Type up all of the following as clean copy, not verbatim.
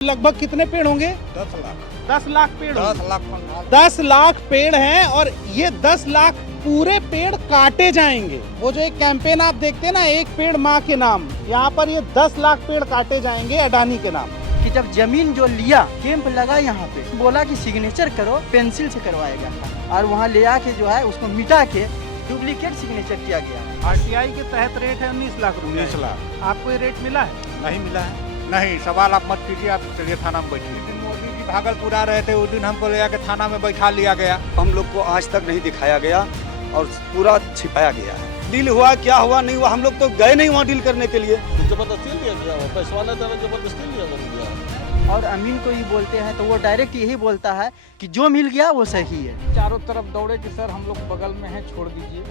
लगभग कितने पेड़ होंगे? 10 लाख। 10 लाख पेड़ 10 लाख 10 लाख पेड़ हैं और ये 10 लाख पूरे पेड़ काटे जाएंगे। वो जो एक कैंपेन आप देखते हैं ना, एक पेड़ माँ के नाम, यहाँ पर ये 10 लाख पेड़ काटे जाएंगे अडानी के नाम। कि जब जमीन जो लिया, कैंप लगा यहाँ पे, बोला कि सिग्नेचर करो, पेंसिल से करवाएगा और वहाँ ले आके जो है उसको मिटा के डुप्लीकेट सिग्नेचर किया गया। आरटीआई के तहत रेट है 19 लाख रुपए। 19 लाख आपको ये रेट मिला है? नहीं मिला है। नहीं, सवाल आप मत कीजिए, आप चलिए थाना में बैठिए। दिन मोदी जी भागलपुर आ रहे थे, उस दिन हमको ले आके थाना में बैठा लिया गया। हम लोग को आज तक नहीं दिखाया गया और पूरा छिपाया गया है। डील हुआ क्या हुआ नहीं हुआ, हम लोग तो गए नहीं वहाँ डील करने के लिए। जबरदस्ती लिया गया, पैसा वाला द्वारा जबरदस्ती लिया गया। और अमीन को ही बोलते हैं तो वो डायरेक्ट यही बोलता है कि जो मिल गया वो सही है। चारों तरफ दौड़े कि सर हम लोग बगल में हैं, छोड़ दीजिए,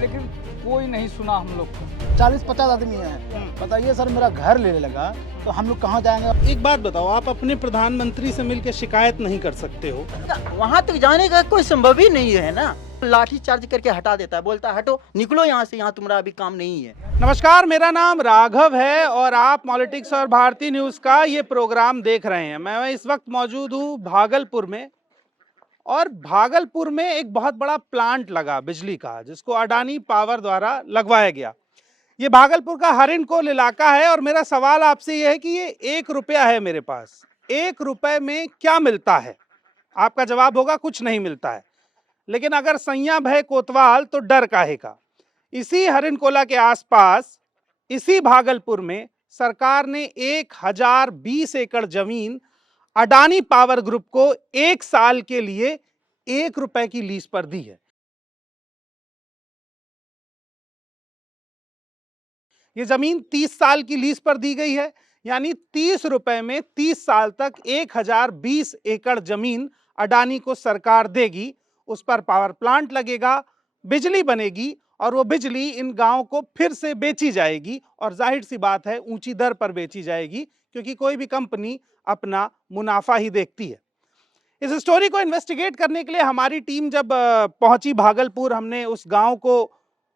लेकिन कोई नहीं सुना हम लोग को। 40-50 आदमी हैं, बताइए सर मेरा घर लेने लगा तो हम लोग कहाँ जाएंगे? एक बात बताओ, आप अपने प्रधानमंत्री से मिलकर शिकायत नहीं कर सकते हो? वहाँ तक जाने का कोई संभव ही नहीं है ना। लाठी चार्ज करके हटा देता है, बोलता है हटो, निकलो यहाँ से, यहाँ तुम्हारा अभी काम नहीं है। नमस्कार, मेरा नाम राघव है और आप पॉलिटिक्स और भारतीय न्यूज़ का ये प्रोग्राम देख रहे हैं। मैं इस वक्त मौजूद हूँ भागलपुर में और भागलपुर में एक बहुत बड़ा प्लांट लगा बिजली का, जिसको अडानी पावर द्वारा लगवाया गया। ये भागलपुर का हरिनकोल इलाका है और मेरा सवाल आपसे ये है कि ये 1 रुपया है मेरे पास, 1 रुपए में क्या मिलता है? आपका जवाब होगा कुछ नहीं मिलता है। लेकिन अगर सैया भय कोतवाल तो डर काहे का। इसी हरिनकोला के आसपास, इसी भागलपुर में सरकार ने 1020 एकड़ जमीन अडानी पावर ग्रुप को 1 साल के लिए 1 रुपए की लीज पर दी है। ये जमीन 30 साल की लीज पर दी गई है, यानी 30 रुपए में 30 साल तक 1020 एकड़ जमीन अडानी को सरकार देगी। उस पर पावर प्लांट लगेगा, बिजली बनेगी और वो बिजली इन गांवों को फिर से बेची जाएगी और जाहिर सी बात है ऊंची दर पर बेची जाएगी, क्योंकि कोई भी कंपनी अपना मुनाफा ही देखती है। इस स्टोरी को इन्वेस्टिगेट करने के लिए हमारी टीम जब पहुंची भागलपुर, हमने उस गांव को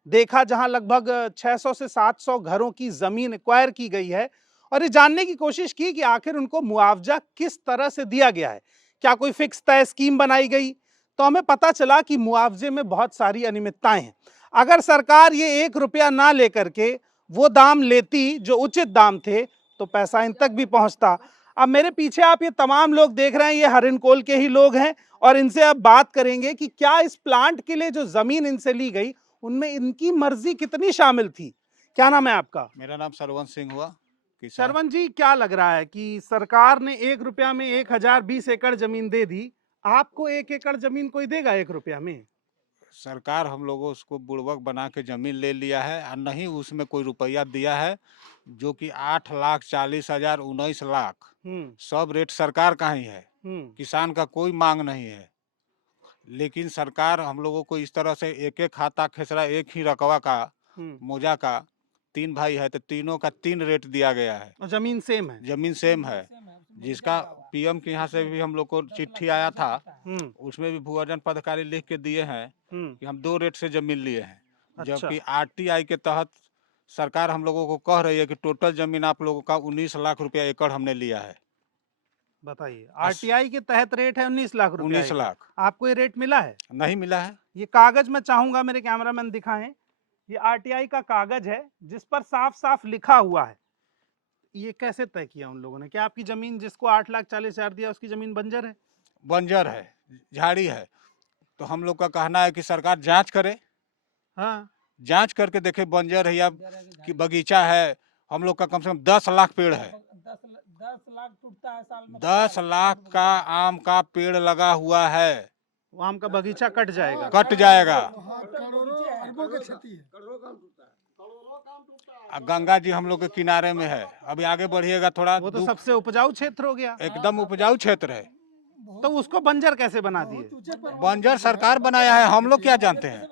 देखा जहां लगभग 600 से 700 घरों की जमीन एक्वायर की गई है और ये जानने की कोशिश की कि आखिर उनको मुआवजा किस तरह से दिया गया है। क्या कोई फिक्स तय स्कीम बनाई गई? तो हमें पता चला कि मुआवजे में बहुत सारी अनियमितताएं हैं। अगर सरकार ये 1 रुपया ना लेकर के वो दाम लेती जो उचित दाम थे तो पैसा इन तक भी पहुंचता। अब मेरे पीछे आप ये तमाम लोग देख रहे हैं, ये हरिनकोल के ही लोग हैं और इनसे अब बात करेंगे कि क्या इस प्लांट के लिए जो जमीन इनसे ली गई उनमें इनकी मर्जी कितनी शामिल थी। क्या नाम है आपका? मेरा नाम सरवन सिंह हुआ। सरवन जी, क्या लग रहा है कि सरकार ने 1 रुपया में 1020 एकड़ जमीन दे दी, आपको 1 एकड़ जमीन कोई देगा 1 रुपया में? सरकार हम लोगों उसको बुड़वक बना के जमीन ले लिया है और नहीं उसमें कोई रुपया दिया है, जो कि 8,40,000 19 लाख सब रेट सरकार का ही है। किसान का कोई मांग नहीं है, लेकिन सरकार हम लोगों को इस तरह से एक एक खाता खेसरा, एक ही रकवा का मोजा का, 3 भाई है तो तीनों का 3 रेट दिया गया है। और जमीन सेम है? जमीन सेम है, जिसका पीएम के यहाँ से भी हम लोग को चिट्ठी आया था, उसमें भी भूअर्जन पदाधिकारी लिख के दिए हैं कि हम 2 रेट से जमीन लिए हैं। अच्छा। जबकि आरटीआई के तहत सरकार हम लोगों को कह रही है कि टोटल जमीन आप लोगों का 19 लाख रुपया एकड़ हमने लिया है। बताइए, आरटीआई के तहत रेट है 19 लाख रुपया। 19 लाख। आपको ये रेट मिला है? नहीं मिला है। ये कागज मैं चाहूंगा मेरे कैमरामैन दिखाएं। ये आरटीआई का कागज है जिस पर साफ साफ लिखा हुआ है। ये कैसे तय किया उन लोगों ने? क्या आपकी जमीन जिसको 8,40,000 दिया उसकी जमीन बंजर है? बंजर है, झाड़ी है। तो हम लोग का कहना है कि सरकार जांच करे। हाँ, जांच करके देखे बंजर है या कि बगीचा है। हम लोग का कम से कम 10 लाख पेड़ है। 10 लाख टूटता है साल में। 10 लाख का आम का पेड़ लगा हुआ है, वो आम का बगीचा कट जाएगा। कट जाएगा। गंगा जी हम लोग के किनारे में है, अभी आगे बढ़िएगा थोड़ा, वो तो सबसे उपजाऊ क्षेत्र हो गया। एकदम उपजाऊ क्षेत्र है, तो उसको बंजर कैसे बना दिए? बंजर सरकार बनाया है, हम लोग क्या जानते हैं।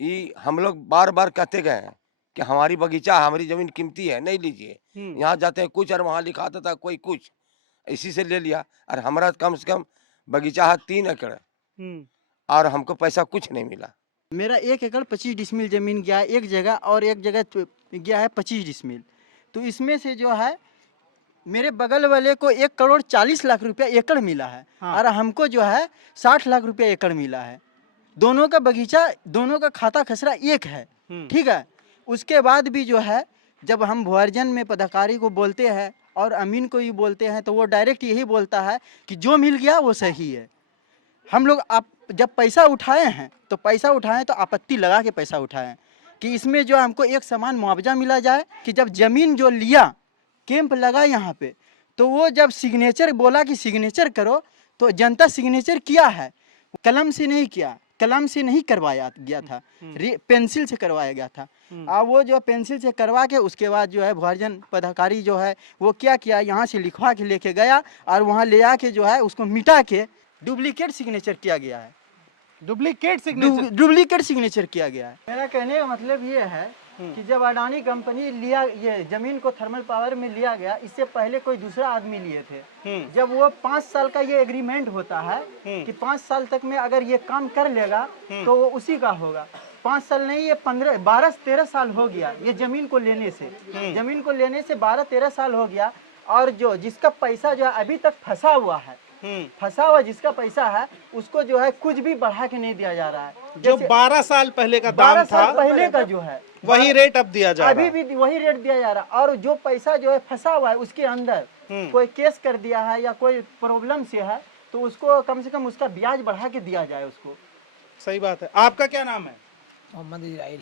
ये हम लोग बार बार कहते गए हैं कि हमारी बगीचा, हमारी जमीन कीमती है, नहीं लीजिए। यहाँ जाते हैं कुछ और वहाँ लिखा था कोई कुछ, इसी से ले लिया। और हमारा कम से कम बगीचा है 3 एकड़ और हमको पैसा कुछ नहीं मिला। मेरा 1 एकड़ 25 डिसमिल जमीन गया एक जगह और एक जगह गया है 25 डिसमिल। तो इसमें से जो है मेरे बगल वाले को 1,40,00,000 रुपया एकड़ मिला है। हाँ। और हमको जो है 60 लाख रुपया एकड़ मिला है। दोनों का बगीचा, दोनों का खाता खसरा एक है, ठीक है। उसके बाद भी जो है जब हम भुआर्जन में पदाधिकारी को बोलते हैं और अमीन को भी बोलते हैं तो वो डायरेक्ट यही बोलता है कि जो मिल गया वो सही है। हम लोग आप जब पैसा उठाए हैं तो पैसा उठाएं तो आपत्ति लगा के पैसा उठाएं कि इसमें जो हमको एक समान मुआवजा मिला जाए। कि जब ज़मीन जो लिया, कैंप लगा यहाँ पे, तो वो जब सिग्नेचर बोला कि सिग्नेचर करो तो जनता सिग्नेचर किया है, कलम से नहीं किया, कलम से नहीं करवाया गया था, पेंसिल से करवाया गया था। अब वो जो पेंसिल से करवा के उसके बाद जो है भुआर्जन पदाधिकारी जो है वो क्या किया, यहाँ से लिखवा के लेके गया और वहाँ ले आके जो है उसको मिटा के डुप्लीकेट सिग्नेचर किया गया है। डुप्लीकेट सिग्नेचर डुप्लीकेट सिग्नेचर किया गया है। मेरा कहने का मतलब ये है कि जब अडानी कंपनी लिया, ये जमीन को थर्मल पावर में लिया गया, इससे पहले कोई दूसरा आदमी लिए थे। जब वो 5 साल का ये एग्रीमेंट होता है कि 5 साल तक में अगर ये काम कर लेगा तो वो उसी का होगा। 5 साल नहीं, ये 12-13 साल हो गया ये जमीन को लेने से। जमीन को लेने से 12-13 साल हो गया। और जो जिसका पैसा जो है अभी तक फंसा हुआ है, फंसा हुआ जिसका पैसा है उसको जो है कुछ भी बढ़ा के नहीं दिया जा रहा है। जो 12 साल पहले का दाम 12 था साल पहले का जो है वही रेट अब दिया जा रहा अभी है। भी वही रेट दिया जा रहा है। और जो पैसा जो है फंसा हुआ है उसके अंदर कोई केस कर दिया है या कोई प्रॉब्लम से है तो उसको कम से कम उसका ब्याज बढ़ा के दिया जाए उसको। सही बात है। आपका क्या नाम है? मोहम्मद इजराइल।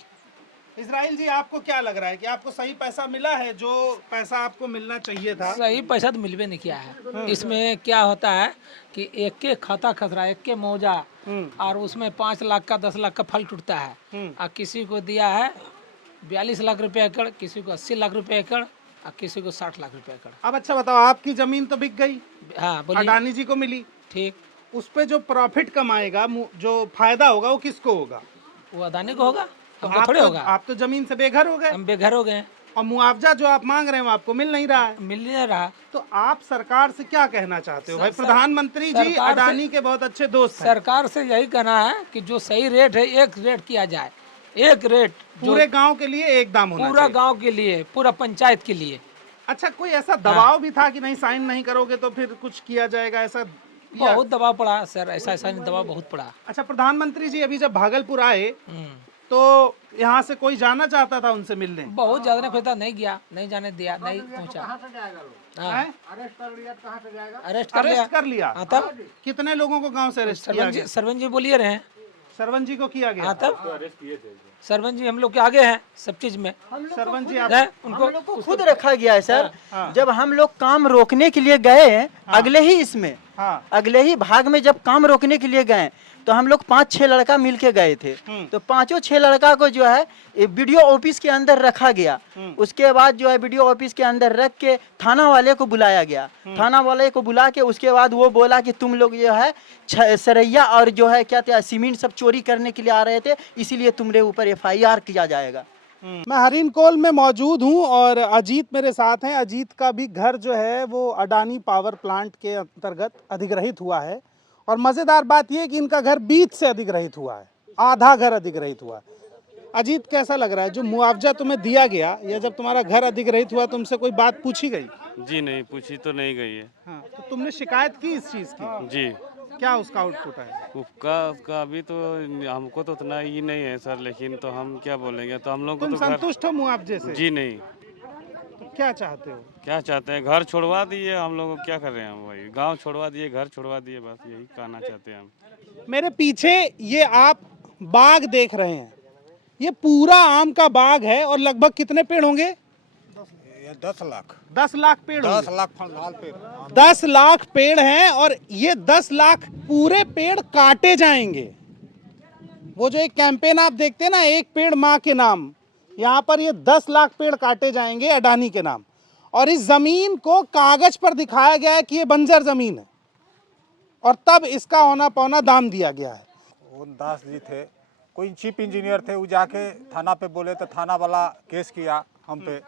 इजराइल जी, आपको क्या लग रहा है कि आपको सही पैसा मिला है, जो पैसा आपको मिलना चाहिए था? सही पैसा तो मिलवे नहीं किया है। इसमें क्या होता है कि एक के खाता खसरा, एक के मौजा, और उसमें 5 लाख का 10 लाख का फल टूटता है। और किसी को दिया है 42 लाख रुपए एकड़, किसी को 80 लाख रुपए एकड़ और किसी को 60 लाख रुपए एकड़। अब अच्छा बताओ, आपकी जमीन तो बिक गई, हाँ बोलिए। अडानी जी को मिली, ठीक, उस पे जो प्रॉफिट कमाएगा, जो फायदा होगा वो किसको होगा? वो अडानी को होगा, तो हमको थोड़े होगा। आप तो जमीन से बेघर हो गए हम बेघर हो गए और मुआवजा जो आप मांग रहे हैं वो आपको मिल नहीं रहा है। मिल नहीं रहा। तो आप सरकार से क्या कहना चाहते हो? भाई प्रधानमंत्री जी सरकार से- अडानी के बहुत अच्छे दोस्त हैं। सरकार से यही कहना है कि जो सही रेट है एक रेट किया जाए, एक रेट पूरे गांव के लिए एक दाम होना पूरा चाहिए। गांव के लिए, पूरा पंचायत के लिए। अच्छा, कोई ऐसा दबाव भी था कि नहीं साइन नहीं करोगे तो फिर कुछ किया जाएगा, ऐसा? बहुत दबाव पड़ा सर, ऐसा नहीं दबाव बहुत पड़ा। अच्छा, प्रधानमंत्री जी अभी जब भागलपुर आए तो यहाँ से कोई जाना चाहता था उनसे मिलने? बहुत ज्यादा ने खोता, नहीं गया, नहीं जाने दिया, नहीं पहुंचा। हैं? अरेस्ट कर लिया। अरेस्ट कर लिया? हाँ, तब कितने लोगों को गांव से अरेस्ट किया गया? सरवन जी बोलिए रहे हैं। सरवन जी को किया गया? हाँ, तब सरवन जी हम लोग के आगे हैं सब चीज में। सरवन जी आप है, हम उनको लोग को खुद रखा गया है सर। जब हम लोग काम रोकने के लिए गए हैं, अगले ही इसमें, अगले ही भाग में जब काम रोकने के लिए गए तो हम लोग 5-6 लड़का मिल के गए थे। तो 5-6 लड़का को जो है वीडियो ऑफिस के अंदर रखा गया। उसके बाद जो है वीडियो ऑफिस के अंदर रख के थाना वाले को बुलाया गया। थाना वाले को बुला के उसके बाद वो बोला कि तुम लोग जो है सरैया और जो है क्या सीमेंट सब चोरी करने के लिए आ रहे थे, इसीलिए तुम्हारे ऊपर FIR किया जाएगा। मैं हरिनकोल में मौजूद हूँ और अजीत मेरे साथ हैं। अजीत का भी घर जो है वो अडानी पावर प्लांट के अंतर्गत अधिग्रहित हुआ है और मज़ेदार बात यह कि इनका घर बीच से अधिग्रहित हुआ है, आधा घर अधिग्रहित हुआ है। अजीत, कैसा लग रहा है जो मुआवजा तुम्हें दिया गया या जब तुम्हारा घर अधिग्रहित हुआ तुमसे कोई बात पूछी गई? जी नहीं, पूछी तो नहीं गई है। हाँ, तो तुमने शिकायत की इस चीज़ की? जी। क्या उसका आउटपुट है? उसका अभी तो हमको तो उतना ही नहीं है सर, लेकिन तो हम क्या बोलेंगे। तो हम लोग को तुम तो घर, संतुष्ट हो मुआवजे से? जी नहीं। तो क्या चाहते हो? क्या चाहते हैं, घर छोड़वा दिए हम लोग, क्या कर रहे हैं हम? वही गांव छोड़वा दिए, घर छोड़वा दिए, बस यही कहना चाहते हैं हम। मेरे पीछे ये आप बाग देख रहे हैं, ये पूरा आम का बाग है और लगभग कितने पेड़ होंगे? 10 लाख 10 लाख पेड़ होंगे। 10 लाख फलदार पेड़। 10 लाख पेड़ हैं और ये 10 लाख पूरे पेड़ काटे जाएंगे। वो जो एक कैंपेन आप देखते हैं ना, एक पेड़ माँ के नाम, यहाँ पर ये 10 लाख पेड़ काटे जाएंगे अडानी के नाम। और इस जमीन को कागज पर दिखाया गया है कि ये बंजर जमीन है और तब इसका औना पौना दाम दिया गया है। वो दास जी थे, कोई चीफ इंजीनियर थे, वो जाके थाना पे बोले तो थाना वाला केस किया हम पे,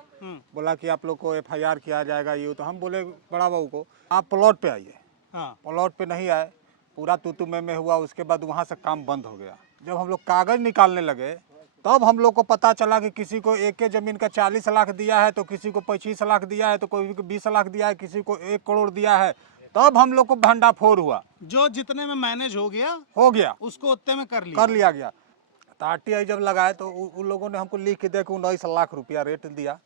बोला कि आप लोग को FIR किया जाएगा। ये तो हम बोले बड़ा बाबू को आप प्लॉट पे आइए। प्लॉट पे नहीं आए, पूरा तू में हुआ। उसके बाद वहाँ से काम बंद हो गया। जब हम लोग कागज निकालने लगे तब हम लोग को पता चला कि किसी को एक जमीन का 40 लाख दिया है, तो किसी को 25 लाख दिया है, तो कोई को 20 लाख दिया है, किसी को 1 करोड़ दिया है। तब हम लोग को भंडाफोड़ हुआ। जो जितने में मैनेज हो गया उसको उतने में कर लिया गया। तो RTI जब लगाए तो उन लोगों ने हमको लिख के दे के 19 लाख रुपया रेट दिया।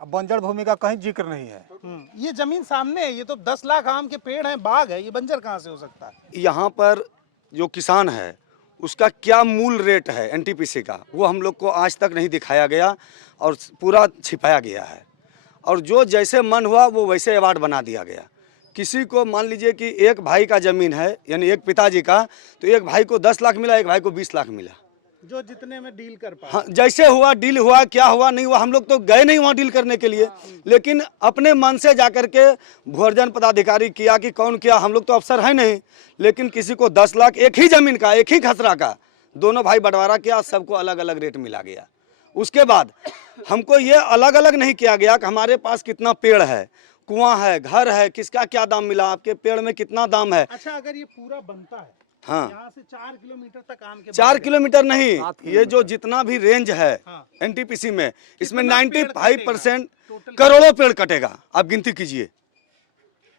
अब बंजर भूमि का कहीं जिक्र नहीं है। ये जमीन सामने है, ये तो 10 लाख आम के पेड़ हैं, बाग है, ये बंजर कहाँ से हो सकता है? यहाँ पर जो किसान है उसका क्या मूल रेट है NTPC का, वो हम लोग को आज तक नहीं दिखाया गया और पूरा छिपाया गया है। और जो जैसे मन हुआ वो वैसे अवार्ड बना दिया गया। किसी को मान लीजिए कि एक भाई का ज़मीन है, यानी एक पिताजी का, तो एक भाई को 10 लाख मिला, एक भाई को 20 लाख मिला। जो जितने में डील कर पाए। हाँ, जैसे हुआ डील हुआ, क्या हुआ नहीं हुआ, हम लोग तो गए नहीं वहाँ डील करने के लिए, लेकिन अपने मन से जाकर के भूअर्जन पदाधिकारी किया कि कौन किया, हम लोग तो अफसर है नहीं, लेकिन किसी को 10 लाख एक ही ज़मीन का, एक ही खसरा का, दोनों भाई बंटवारा किया, सबको अलग अलग रेट मिला गया। उसके बाद हमको ये अलग अलग नहीं किया गया कि हमारे पास कितना पेड़ है, कुआं है, घर है, किसका क्या दाम मिला, आपके पेड़ में कितना दाम है। अच्छा, अगर ये पूरा बनता है, हाँ, यहाँ से 4 किलोमीटर तक आम के 4 किलोमीटर नहीं, ये जो जितना भी रेंज है NTPC में, इसमें 95% करोड़ों पेड़ कटेगा। आप गिनती कीजिए।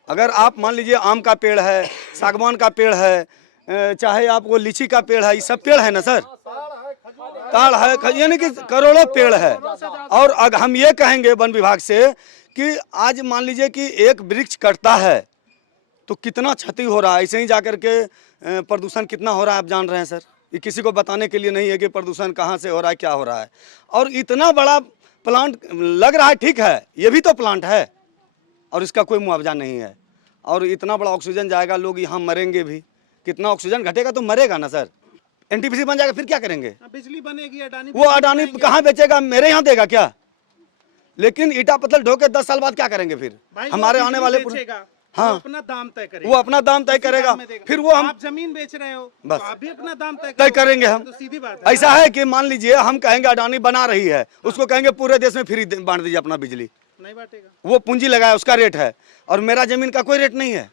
अगर आप मान लीजिए आम का पेड़ है, सागवान का पेड़ है, चाहे आपको लीची का पेड़ है, ये सब पेड़ है ना सर, ताड़ है, यानी कि करोड़ों पेड़ है। और अगर हम ये कहेंगे वन विभाग से कि आज मान लीजिए कि एक वृक्ष कटता है तो कितना क्षति हो रहा है, ऐसे ही जाकर के प्रदूषण कितना हो रहा है आप जान रहे हैं सर। ये किसी को बताने के लिए नहीं है कि प्रदूषण कहाँ से हो रहा है, क्या हो रहा है। और इतना बड़ा प्लांट लग रहा है, ठीक है, ये भी तो प्लांट है और इसका कोई मुआवजा नहीं है। और इतना बड़ा ऑक्सीजन जाएगा, लोग यहाँ मरेंगे भी। कितना ऑक्सीजन घटेगा तो मरेगा ना सर। NTPC बन जाएगा फिर क्या करेंगे? बिजली बनेगी, अडानी, वो अडानी कहाँ बेचेगा? मेरे यहाँ देगा क्या? लेकिन ईटा पत्थर ढो के 10 साल बाद क्या करेंगे फिर? हमारे आने वाले हाँ, अपना दाम तय करेगा, वो अपना दाम तय करेगा। फिर वो हम आप जमीन बेच रहे हो बस, तो आप भी अपना दाम तय करेंगे हम। तो सीधी बात है। ऐसा है कि मान लीजिए हम कहेंगे अडानी बना रही है, उसको कहेंगे पूरे देश में फ्री बांट दीजिए अपना बिजली, नहीं बांटेगा। वो पूंजी लगाया, उसका रेट है, और मेरा जमीन का कोई रेट नहीं है।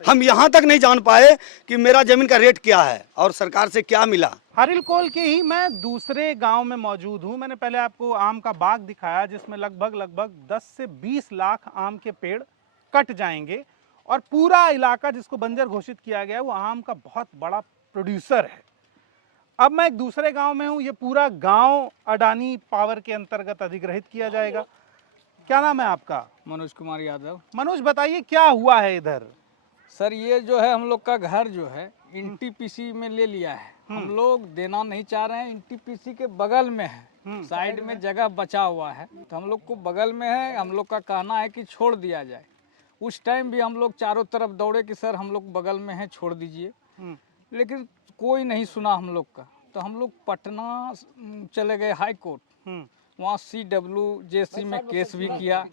हम यहाँ तक नहीं जान पाए कि मेरा जमीन का रेट क्या है और सरकार से क्या मिला। हरिलकोल के ही मैं दूसरे गांव में मौजूद हूं। मैंने पहले आपको आम का बाग दिखाया जिसमें लगभग 10 से 20 लाख आम के पेड़ कट जाएंगे और पूरा इलाका जिसको बंजर घोषित किया गया है वो आम का बहुत बड़ा प्रोड्यूसर है। अब मैं एक दूसरे गांव में हूं, ये पूरा गांव अडानी पावर के अंतर्गत अधिग्रहित किया जाएगा। क्या नाम है आपका? मनोज कुमार यादव। मनोज, बताइए क्या हुआ है इधर? सर, ये जो है हम लोग का घर जो है NTPC में ले लिया है। हम लोग देना नहीं चाह रहे हैं, NTPC के बगल में है, साइड में जगह बचा हुआ है, तो हम लोग को बगल में है। हम लोग का कहना है कि छोड़ दिया जाए। उस टाइम भी हम लोग चारों तरफ दौड़े कि सर हम लोग बगल में है, छोड़ दीजिए, लेकिन कोई नहीं सुना हम लोग का। तो हम लोग पटना चले गए हाई कोर्ट, वहाँ CWJC में केस भी किया।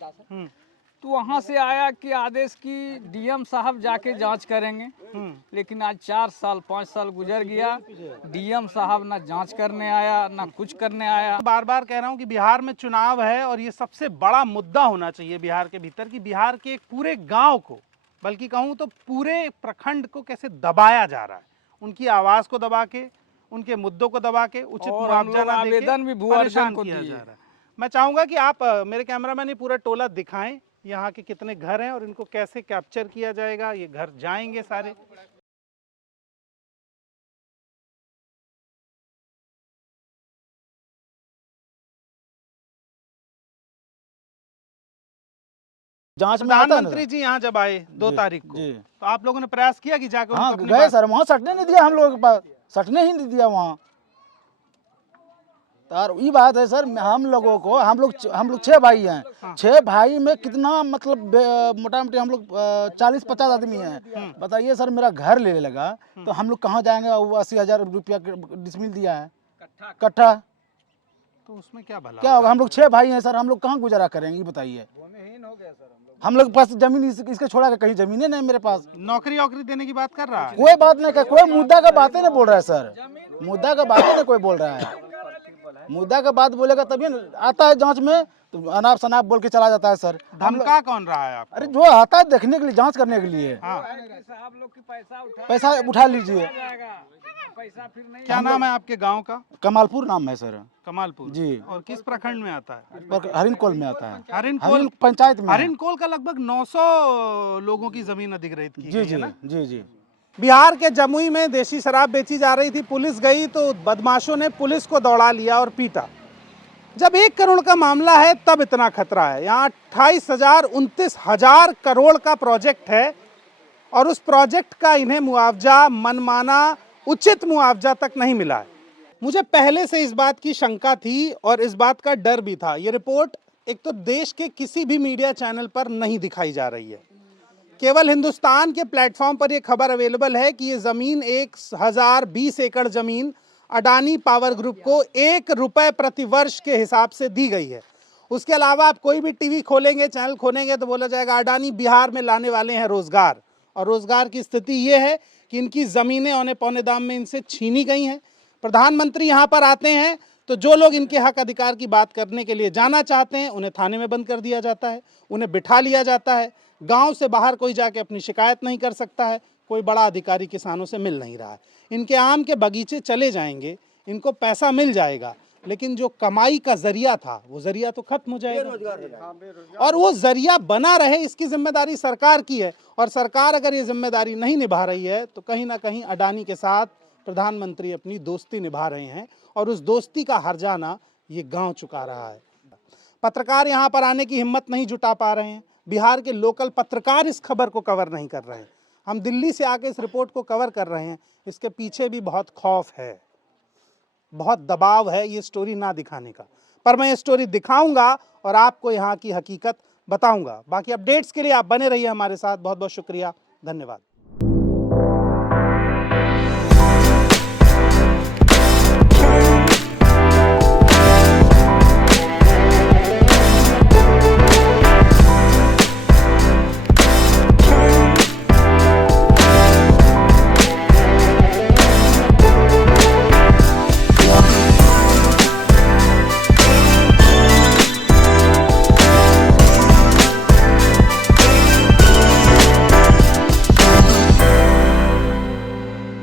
तो वहाँ से आया कि आदेश की DM साहब जाके जांच करेंगे, लेकिन आज 4 साल 5 साल गुजर गया, DM साहब ना जांच करने आया ना कुछ करने आया। बार बार कह रहा हूँ कि बिहार में चुनाव है और ये सबसे बड़ा मुद्दा होना चाहिए बिहार के भीतर कि बिहार के एक पूरे गांव को, बल्कि कहूँ तो पूरे प्रखंड को कैसे दबाया जा रहा है, उनकी आवाज़ को दबा के, उनके मुद्दों को दबा के, उचित मुआवजा ना देके आवेदन भी भूअर्जन को किया दिए। जा रहा है। मैं चाहूँगा कि आप मेरे कैमरामैन ये पूरा टोला दिखाएं, यहाँ के कितने घर हैं और इनको कैसे कैप्चर किया जाएगा। ये घर जाएंगे सारे। जांच में आता है ना प्रधानमंत्री जी यहाँ जब आए 2 तारीख को, तो आप लोगों ने प्रयास किया कि जाकर हाँ उनको अपनी गए बात- सर, वहाँ सटने नहीं दिया हम लोगों के पास, सटने ही नहीं दिया वहाँ। और ये बात है सर, हम लोगों को हम लोग 6 भाई हैं। 6 भाई में कितना मतलब मोटा मोटी हम लोग 40-50 आदमी हैं। बताइए सर, मेरा घर लेने लगा तो हम लोग कहाँ जाएंगे? 80,000 रुपया डिसमिल दिया है कट्ठा, तो उसमें क्या भला क्या होगा? हम लोग 6 भाई हैं सर, हम लोग कहाँ गुजारा करेंगे ये बताइए। हम लोग के पास जमीन इसके छोड़ा के कहीं जमीन नहीं मेरे पास। नौकरी वोकरी देने की बात कर रहा है? कोई बात नहीं कर, कोई मुद्दा का बातें नहीं बोल रहा है सर, मुद्दा का बातें नहीं कोई बोल रहा है। मुद्दा का बात बोलेगा तभी आता है जांच में, तो अनाप शनाप बोल के चला जाता है सर। धमका कौन रहा है आपको? अरे जो आता है देखने के लिए, जांच करने के लिए, हाँ, साहब लोग की पैसा उठा लीजिए। पैसा फिर नहीं क्या नाम है आपके गांव का? कमालपुर नाम है सर कमालपुर जी। और किस प्रखंड में आता है? पर हरिनकोल में आता है, हरिनकोल पंचायत में है। हरिनकोल का लगभग 900 लोगों की जमीन अधिग्रहित की जी गई जी है ना? जी जी। बिहार के जमुई में देशी शराब बेची जा रही थी, पुलिस गई तो बदमाशों ने पुलिस को दौड़ा लिया और पीटा। जब 1 करोड़ का मामला है तब इतना खतरा है। यहाँ 28,000 करोड़ का प्रोजेक्ट है और उस प्रोजेक्ट का इन्हें मुआवजा, मनमाना उचित मुआवजा तक नहीं मिला है। मुझे पहले से इस बात की शंका थी और इस बात का डर भी था। ये रिपोर्ट एक तो देश के किसी भी मीडिया चैनल पर नहीं दिखाई जा रही है, केवल हिंदुस्तान के प्लेटफॉर्म पर यह खबर अवेलेबल है कि ये जमीन 1020 एकड़ जमीन अडानी पावर ग्रुप को 1 रुपए प्रति वर्ष के हिसाब से दी गई है। उसके अलावा आप कोई भी टीवी खोलेंगे, चैनल खोलेंगे तो बोला जाएगा अडानी बिहार में लाने वाले हैं रोजगार, और रोजगार की स्थिति ये है कि इनकी जमीनें औने पौने दाम में इनसे छीनी गई हैं। प्रधानमंत्री यहाँ पर आते हैं तो जो लोग इनके हक अधिकार की बात करने के लिए जाना चाहते हैं उन्हें थाने में बंद कर दिया जाता है, उन्हें बिठा लिया जाता है। गांव से बाहर कोई जाके अपनी शिकायत नहीं कर सकता है, कोई बड़ा अधिकारी किसानों से मिल नहीं रहा है। इनके आम के बगीचे चले जाएंगे, इनको पैसा मिल जाएगा, लेकिन जो कमाई का जरिया था वो जरिया तो खत्म हो जाएगा। और वो जरिया बना रहे इसकी जिम्मेदारी सरकार की है, और सरकार अगर ये जिम्मेदारी नहीं निभा रही है तो कहीं ना कहीं अडानी के साथ प्रधानमंत्री अपनी दोस्ती निभा रहे हैं और उस दोस्ती का हर्जाना ये गांव चुका रहा है। पत्रकार यहाँ पर आने की हिम्मत नहीं जुटा पा रहे हैं, बिहार के लोकल पत्रकार इस खबर को कवर नहीं कर रहे हैं। हम दिल्ली से आके इस रिपोर्ट को कवर कर रहे हैं, इसके पीछे भी बहुत खौफ है, बहुत दबाव है ये स्टोरी ना दिखाने का। पर मैं ये स्टोरी दिखाऊंगा और आपको यहाँ की हकीकत बताऊंगा। बाकी अपडेट्स के लिए आप बने रहिए हमारे साथ। बहुत बहुत शुक्रिया, धन्यवाद।